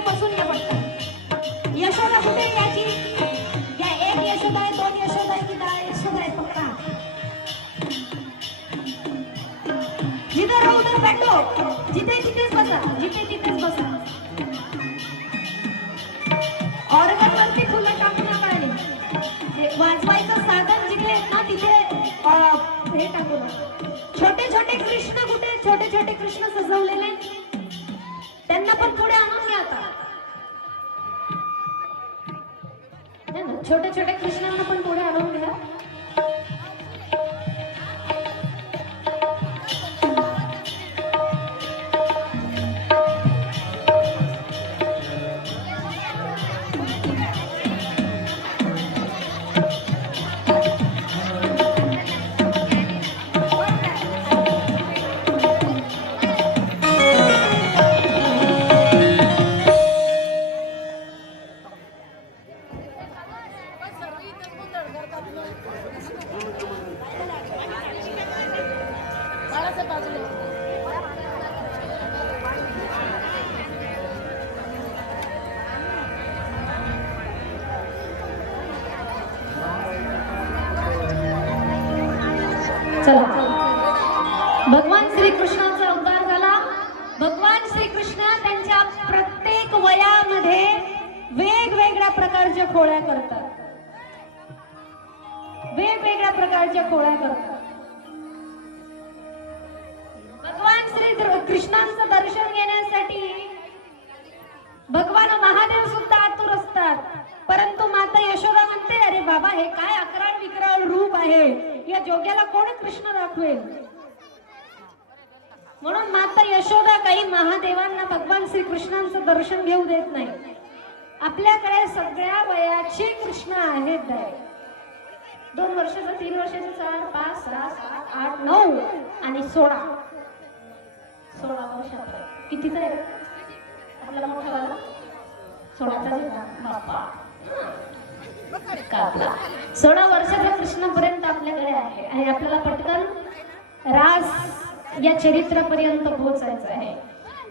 मागे बसून घ्या पटकन. यशोदा कुठे याची? या एक यशोदा आहे, दोन यशोदा आहे की 10 यशोदा आहे? पकडा. जिथे राहू तर बैठो, जिथे तिथेच बसा, जिथे तिथेच बसा. ऑर्गन वरती फुलं टाकू नका. आणि वाजवायचं साधन जिथे आहेत ना तिथे हे टाकू नका. छोटे छोटे कृष्ण कुठे? छोटे छोटे कृष्ण सजवलेले त्यांना पण पुढे आणून घ्या आता. छोटे छोटे कृष्णांना पण पुढे आणून घ्या. चला, भगवान श्रीकृष्णाचा उद्धार झाला. भगवान श्रीकृष्ण त्यांच्या प्रत्येक वयामध्ये वेगवेगळ्या प्रकारच्या खोळ्या करतात. वेगवेगळ्या प्रकारच्या खोळ्या करतात. भगवान श्री कृष्णांचं दर्शन घेण्यासाठी भगवान महादेव सुद्धा आतुर असतात. परंतु माता यशोदा म्हणते, अरे बाबा हे काय अकराळ विकराळ रूप आहे, या जोग्याला कोण कृष्ण दाखवेल? म्हणून माता यशोदा काही महादेवांना भगवान श्रीकृष्णांचं दर्शन घेऊ देत नाही. आपल्याकडे सगळ्या वयाचे कृष्ण आहेत. 2 वर्षाचा, 3 वर्षाचा, 4, 5, 6, 7, 8, 9 आणि 16 वर्षाचा. कितीचा आहे आपल्याला मोठा झाला? 16चा बाप्पा. 16 वर्षाचा कृष्णापर्यंत आपल्याकडे आहे आणि आपल्याला पटकन रास या चरित्रापर्यंत पोहोचायचं आहे.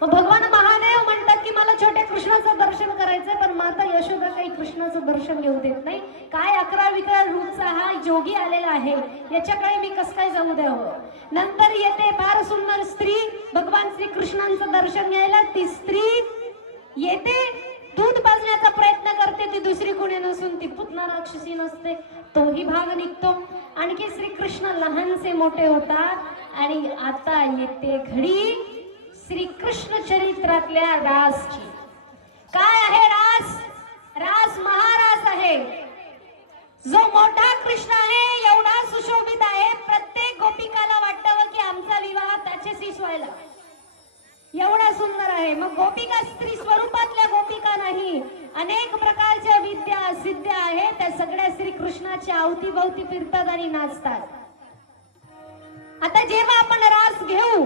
मग भगवान महादेव म्हणतात की मला छोट्या कृष्णाचं दर्शन करायचंय, पण माता यशोदा काही कृष्णाचं दर्शन घेऊ देत नाही. काय अकरा विकराळ रूपचा हा जोगी आलेला आहे, याच्याकडे मी कसं काय जाऊ द्यावं? नंतर येते फार सुंदर स्त्री भगवान श्रीकृष्णांचं दर्शन घ्यायला. ती स्त्री येते, दूध पाजण्याचा प्रयत्न करते. ती दुसरी कोणी नसून ती पुतना राक्षसी नसते. तोही भाग निघतो. आणखी श्रीकृष्ण लहानसे मोठे होतात आणि आता येते घडी श्रीकृष्ण चरित्रातल्या रासची. काय आहे रास? रास महारास आहे. जो मोठा कृष्ण आहे, एवढा सुशोभित आहे, प्रत्येक गोपिकाला वाटतं की आमचा विवाह त्याच्याशीच व्हायला. एवढा सुंदर आहे. मग गोपिका स्त्री स्वरूपातल्या गोपिका नाही, अनेक प्रकारच्या विद्या सिद्ध्या आहेत. त्या सगळ्या श्रीकृष्णाच्या अवतीभोवती फिरतात आणि नाचतात. आता जेव्हा आपण रास घेऊ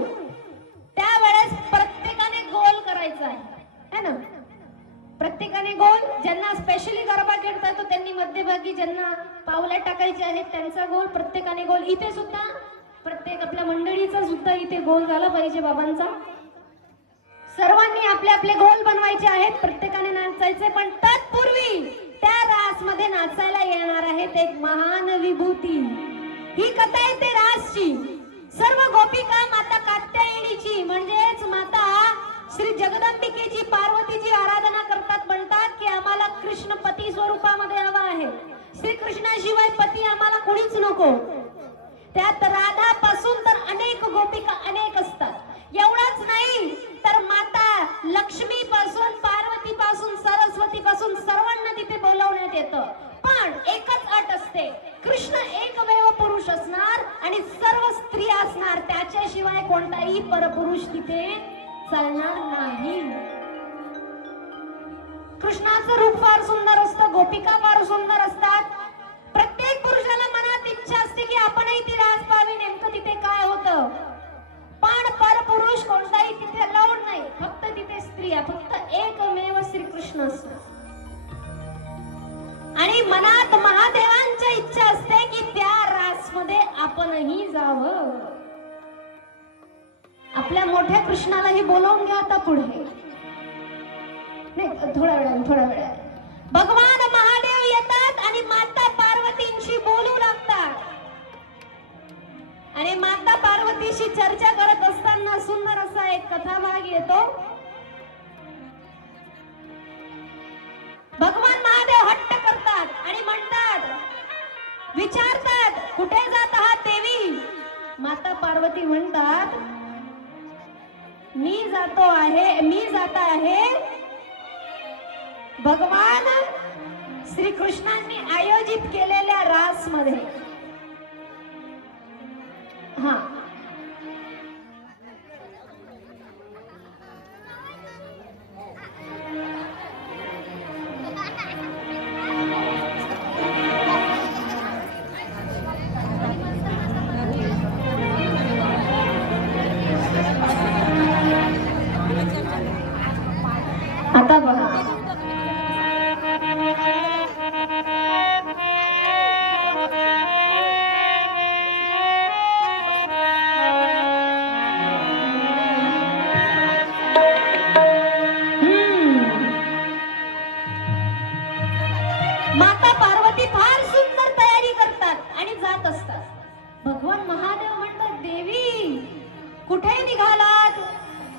त्यावेळेस प्रत्येकाने गोल करायचा आहे ना? प्रत्येकाने गोल. ज्यांना स्पेशली गरबा खेळता येतो त्यांनी मध्यभागी, ज्यांना पावल्या टाकायचे आहेत त्यांचा गोल. प्रत्येकाने गोल. इथे सुद्धा प्रत्येक आपल्या मंडळीचा सुद्धा इथे गोल झाला पाहिजे बाबांचा. सर्वांनी आपले आपले गोल बनवायचे आहेत. प्रत्येकाने नाचायचे. पण तत्पूर्वी त्या रास मध्ये नाचायला येणार आहेत एक महान विभूती. ही कथा आहे ते रासची. सर्व गोपिका माता कात्यायनीची म्हणजेच माता श्री जगदंबिकेची, पार्वतीची आराधना करतात. म्हणतात की आम्हाला कृष्ण पती स्वरूपामध्ये हवा आहे. श्रीकृष्णाशिवाय पती आम्हाला कोणीच नको. त्यात राधा पासून तर अनेक गोपिका अनेक असतात. एवढंच नाही तर माता लक्ष्मी पासून, पार्वती पासून, सरस्वती पासून सर्वांना तिथे बोलवण्यात येतं. पण एकच अट असते, कृष्ण एकमेव पुरुष असणार आणि सर्व स्त्री असणार. त्याच्याशिवाय कोणताही परपुरुष तिथे चालणार नाही. कृष्णाचं रूप फार सुंदर असतं, गोपिका फार सुंदर असतात. प्रत्येक पुरुषाला मनात इच्छा असते की आपणही ती रास पाहावी. नेमकं तिथे काय होतं? पण परपुरुष कोणताही तिथे अलाउड नाही. फक्त तिथे स्त्रिया, फक्त एकमेव श्रीकृष्ण असतात. आणि मनात महादेवांची इच्छा असते की त्या रासमध्ये आपणही जावं. आपल्या मोठ्या कृष्णालाही बोलावून घ्या आता पुढे. नाही, थोड्या वेळाने भगवान महादेव येतात आणि माता पार्वतींशी बोलू लागतात. आणि माता पार्वतीशी चर्चा करत असताना सुंदर असा एक कथाभाग येतो. भगवान महादेव हट्ट करतात आणि म्हणतात, विचारतात, कुठे जात आहात देवी? माता पार्वती म्हणतात, मी जात आहे भगवान श्रीकृष्णांनी आयोजित केलेल्या रास मध्ये. हा, आता बघा, माता पार्वती फार सुंदर तयारी करतात आणि जात असतात. भगवान महादेव म्हणतात, देवी कुठे निघालात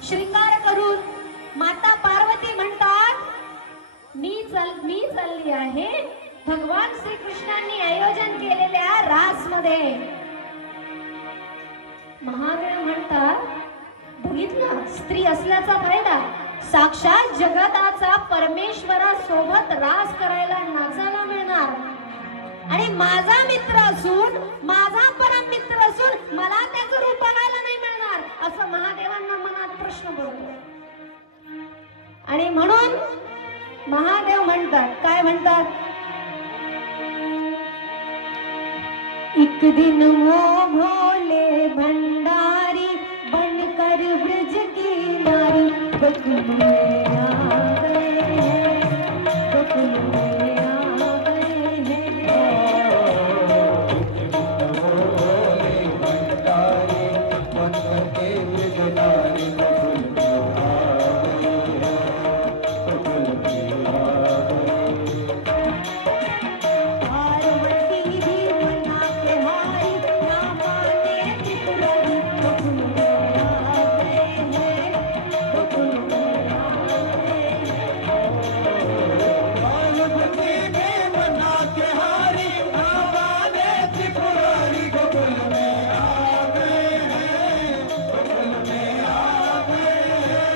श्रृंगार करून? माता पार्वती म्हणतात, मी चालली आहे भगवान श्रीकृष्णांनी आयोजन केलेल्या रास मध्ये. महादेव म्हणतात, बघितलं स्त्री असल्याचा फायदा. साक्षात जगताचा परमेश्वरासोबत रास करायला नाचायला मिळणार. आणि माझा मित्र असून, माझा परम मित्र असून मला त्याचं रूप बघायला नाही मिळणार, असं महादेवांना मनात प्रश्न पडतो. आणि म्हणून महादेव म्हणतात, काय म्हणतात? एक दिन वो भोले भंडारी बनकर ब्रज की नारी गोकुल में आ गए हैं, गोकुल में आ गए हैं. भोले भंडारी बनकर ब्रज नारी गोकुल में आ गए हैं, गोकुल में आ गए. पार्वती भी बना के हारी ना माने त्रिपुरारी गोकुल में आ गए हैं, गोकुल में आ गए हैं. पार्वती भी बना के हारी ना माने त्रिपुरारी गोकुल में आ गए हैं, गोकुल में आ गए हैं.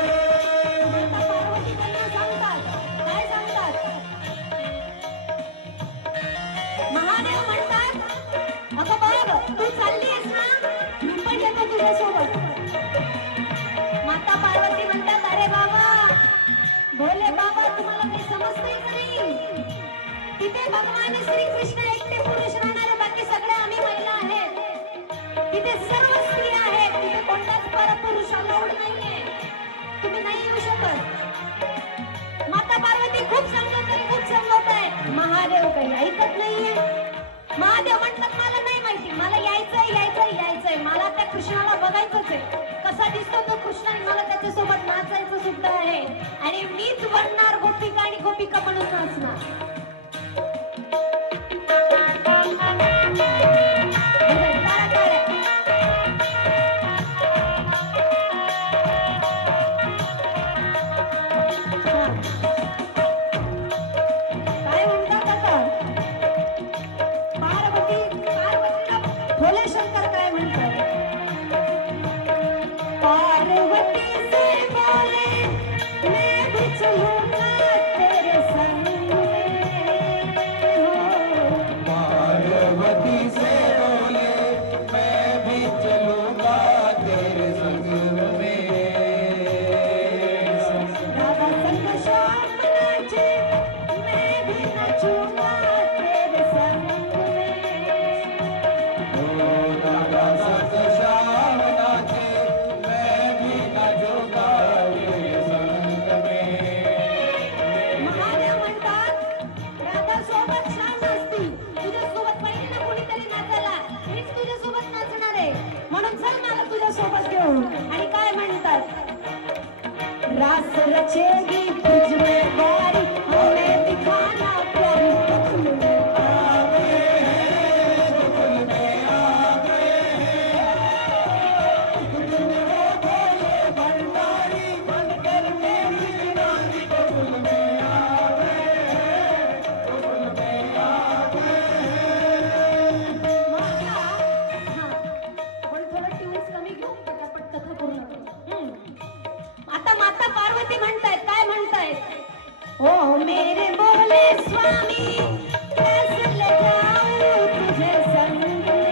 पार्वती त्यांना सांगतात, काय सांगतात? महादेव म्हणतात, अगं बघ तू चाललीस ना, मी पण येतो तुझ्यासोबत. माता पार्वती म्हणतात, अरे बाबा, भोले बाबा, तुम्हाला काही समजतंय का नाही? तिथे भगवान श्रीकृष्ण एकटे पुरुष राहणारे, बाकी सगळे आम्ही महिला आहेत. तिथे सर्व स्त्री आहेत, तिथे कोणताच परपुरुष अलाउड नाहीये, तुम्ही नाही येऊ शकत. माता पार्वती खूप सांगत आहे, महादेव काही ऐकत नाहीये. महादेव म्हणतात, मला नाही माहिती, मला यायचंय, मला त्या कृष्णाला बघायचंच आहे. कसा दिसतो तो कृष्ण, आणि मला त्याच्यासोबत नाचायचं सुद्धा आहे. आणि मीच बनणार गोपिका आणि गोपिका म्हणून नाचणार. काय म्हणतात आता? पार्वतीला भोले शंकर काय म्हणतात? पार्वती से बोले मैं भी चलूंगा ओ मेरे बोले स्वामी कैसे ले जाऊं तुझे संग में।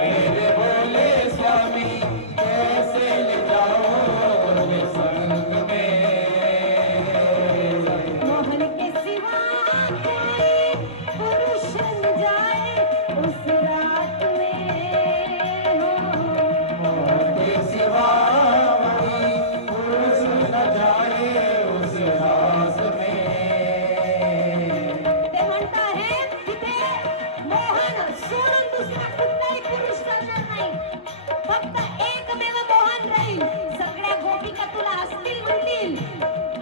मेरे भोले स्वामी कैसे ले जाऊं तुझे संग में। मोहन के सिवा कोई पुरुष न जाए उस रात में हो। के सिवा कोई पुरुष न जाए उस रास में। ते म्हणता है तिथे मोहन सोडून दुसरा कुठलाही पुरुष चालणार नाही, फक्त एकमेव मोहन राहील. सगळ्या गोपिका तुला असतील म्हणतील,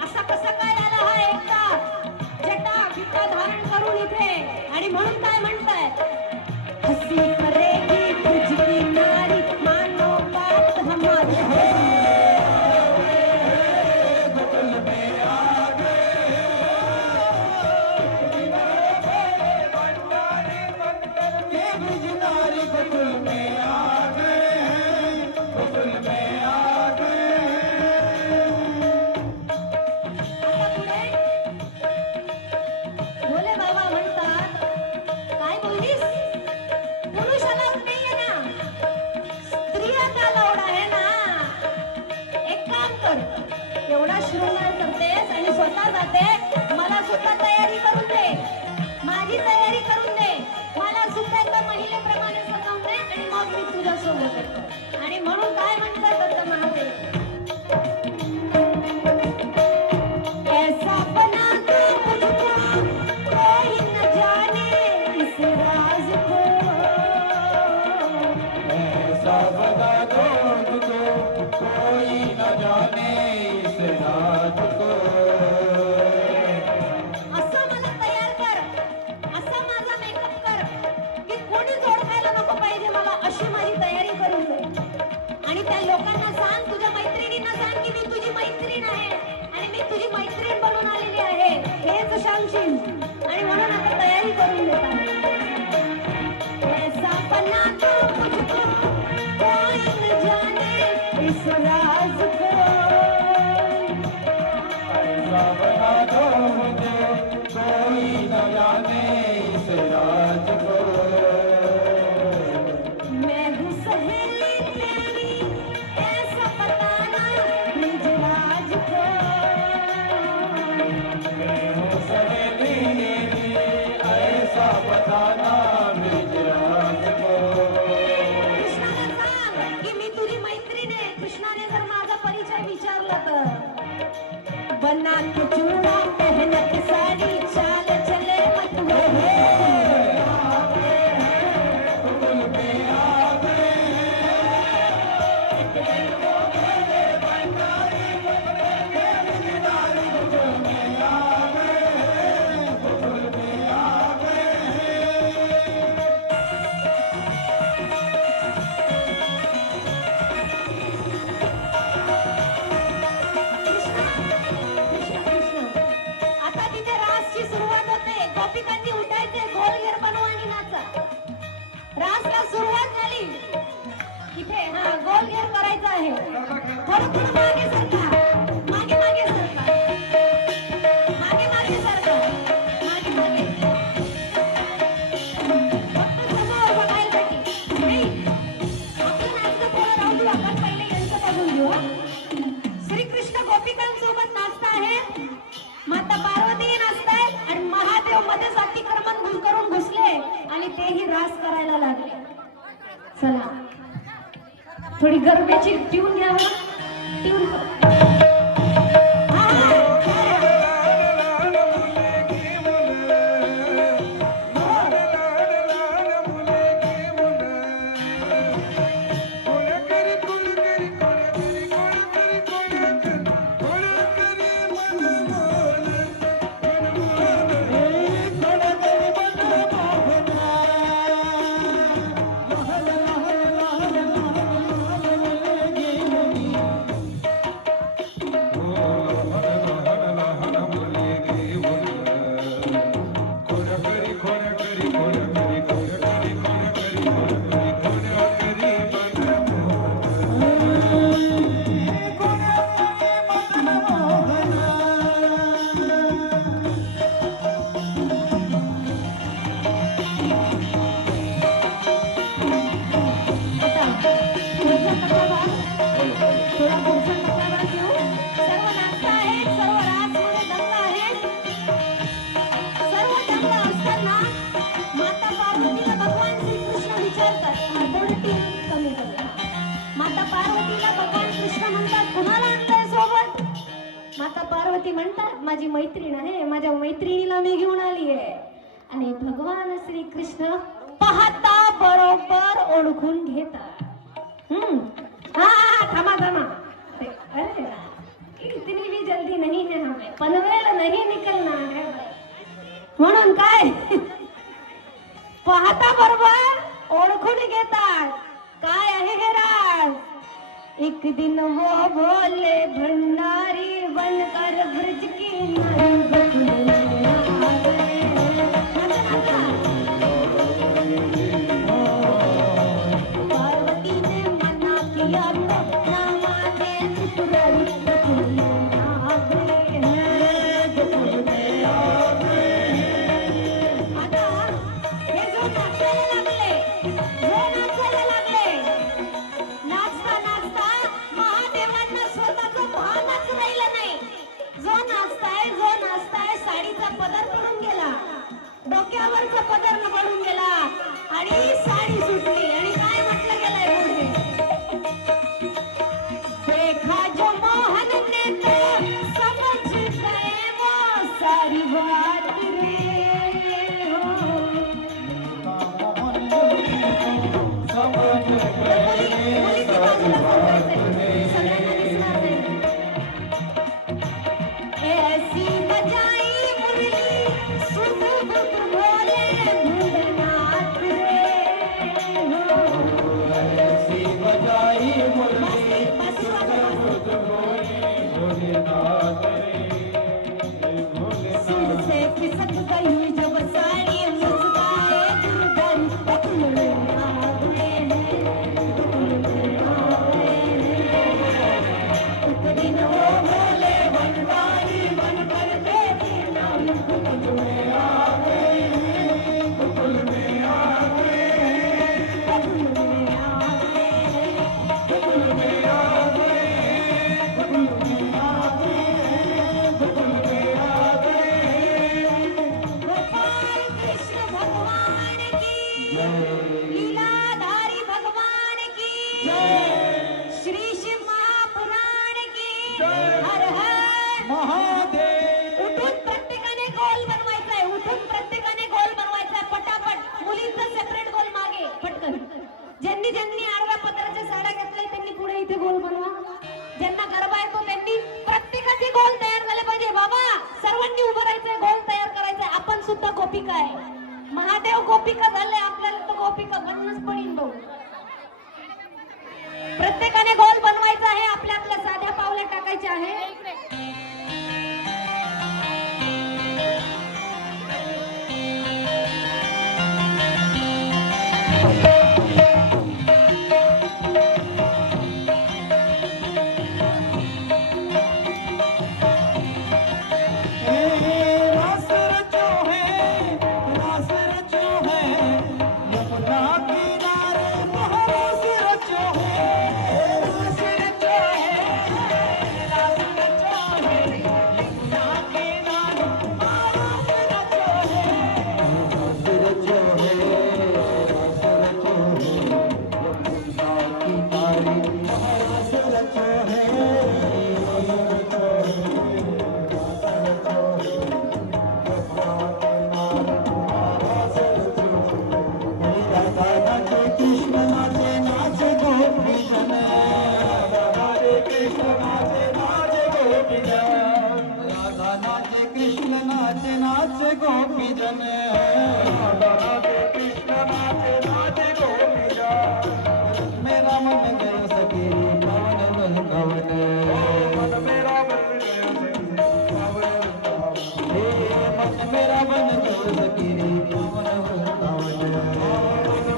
असा कसा काय आला हा एकटा जटा बिटा धारण करून इथे. आणि म्हणून काय म्हणताय, हसी करेगी तुझकी नारी मानो बात हमारी होगी. के ब्रजनारी बकुल में आ गए हैं, बकुल में आ गए हैं। आता पुढे भोले बाबा म्हणतात, काय बोललीस, पुरुष अलाउड नाहीये ना, स्त्रिया का अलाउड आहे ना. एक काम कर, एवढा शृंगार करतेस आणि स्वतः जाते, मला सुद्धा तयारी करून दे, माझी तयारी करून दे, मला सुद्धा एका महिलेप्रमाणे सजवून दे आणि मग मी तुझ्या सोबत येतो. आणि म्हणून काय म्हणतात दत्त महादेव, ऐसा बना दो मुझको कोई न जाने इस राज को. ऐसा बता दो मुझको कोई न जाने इस राज को। असं मला तयार कर, असा माझा मेकअप कर की कोणीच ओळखायला नको पाहिजे मला, अशी माझी तयारी करून दे. आणि त्या लोकांना सांग, तुझ्या मैत्रिणींना सांग की मी तुझी मैत्रीण आहे आणि मी तुझी मैत्रीण बनून आलेली आहे, हेच सांगशील. आणि म्हणून आता तयारी करून देतात. ऐसा बना दो मुझको कोई न जाने इस राज को. ऐसा बता दो मुझे कोई न जाने इस राज को। मैं हूँ सहेली तेरी ऐसा बताना निज राज को. मैं हूँ सहेली तेरी, ऐसा बताना निज राज को। कृष्णाला सांग की मी तुझी मैत्रीण आहे. कृष्णाने जर माझा परिचय विचारला तर, बना के चूड़ा पहन के साड़ी चाल चले मत हो. बकुल में आ गए कृष्ण, कृष्ण. आता तिथे रासची सुरुवात होते. गोपिकांनी उठायचे, गोल घेर बनवा आणि नाचा. रासला सुरुवात झाली. इथे हा गोल घेर करायचा आहे. थोडं थोडं मागे सरका, मागे मागे सरका, मागे मागे सरका, मागे मागे. फक्त समोर बघायसाठी. नाही, आपलं नाचणं थोडं राहू देऊ, आपण पहिले यांचं बघून घेऊ हा. श्रीकृष्ण गोपिकांसोबत नाचता आहे, माता पार्वती नाचतायत आणि महादेव मध्येच अतिक्रमण करून घुसले आणि तेही रास करायला लागले. चला थोडी गरब्याची ट्यून घ्यावा, ट्यून पार्वती म्हणतात माझी मैत्रीण आहे, माझ्या मैत्रिणीला मी घेऊन आली आहे. आणि भगवान श्री कृष्ण पाहता बरोबर ओळखून घेतात. थांबा थांबा, अरे इतनी भी जल्दी नहीं है हमें, पनवेल नहीं निकलना है. म्हणून काय पाहता बरोबर ओळखून घेतात. काय आहे हे राज? एक दिन वो भोले भंडारी बनकर ब्रज की नदी गोकुल में आ गए. पार्वती ने मना किया तो ना माने त्रिपुरारी गोकुल में आ गए. गोकुल में आ गए. आता हे जो नाचायला लागले, नाचता नाचता महादेवांना स्वतःचं भानच राहिलं नाही. जो नाचताय साडीचा पदर पडून गेला, डोक्यावरचा पदर पडून गेला आणि साडी सुटली. आणि काय म्हटलं गेलंय पुढे? देखा जो मोहन ने तो समझ गए वो सारी बात रे हो. ऐसी बजाई मुरली सुध बुध भोले भूतनाथ रे हो. ऐसी बजाई मुरली सुध भोले भोलेनाथ रे. सिर से खिसक गई जब साड़ी मुस्काए दुर्गन गोकुल में आ गए हैं, गोकुल में आ गए हैं. एक दिन वो भोले भंडारी बनकर बेटी नाम गोकुल में आ गए हैं, गोकुल में आ गए हैं, गोकुल में आ गए हैं, गोकुल में आ गए हैं, गोकुल में आ गए हैं, गोकुल में आ गए हैं. गोपाल कृष्ण भगवान की लीलाधारी भगवान की श्री शिव महापुराण की हर हर महादेव. उठून प्रत्येकाने गोल बनवायचा आहे. उठून प्रत्येकाने गोल बनवायचा आहे. पटापट मुलींचा सेपरेट गोल मागे पटकन. ज्यांनी ज्यांनी आडव्या पत्राच्या साड्या घेतल्या त्यांनी पुढे इथे गोल बनवा. ज्यांना गरबा येतो त्यांनी प्रत्येकाचे गोल तयार झाले पाहिजे. बाबा सर्वांनी उभं राहायचंय, गोल तयार करायचंय. आपण सुद्धा गोपिका आहे. महादेव गोपिका झाले, आपल्याला तर गोपिका बनणंच पडेल. भाऊ प्रत्येकाने गोल बनवायचा आहे. आपल्या आपल्या साध्या पावल्या टाकायच्या आहे. रास रचो है, रास रचो है, यमुना किनारे महारास रचो है. रास रचो है, रास रचो है, यमुना किनारे महारास रचो है. रास रचो है, रास रचो है, यमुना किनारे महारास रचो है. रास रचो है. कृष्ण नाचे नाचे गोपीजन. कृष्ण नाचे नाचे गोपीजन. राधा नाचे कृष्ण नाचे नाचे गोपीजन. राधा नाचे कृष्ण नाचे नाचे गोपीजन. मेरा मन गयो सकेरी पवन वृंदावन. मन मेरा मन गयो सकेरी पवन वृंदावन. मन मेरा मन गयो सकेरी पवन वृंदावन.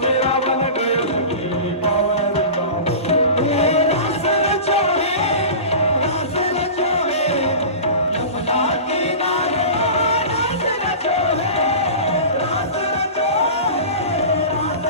मेरा मन गयो सकेरी पवन वृंदावन. रास रचो है, रास रचो है, यमुना किनारे रास रचो है. रास रचो है, रास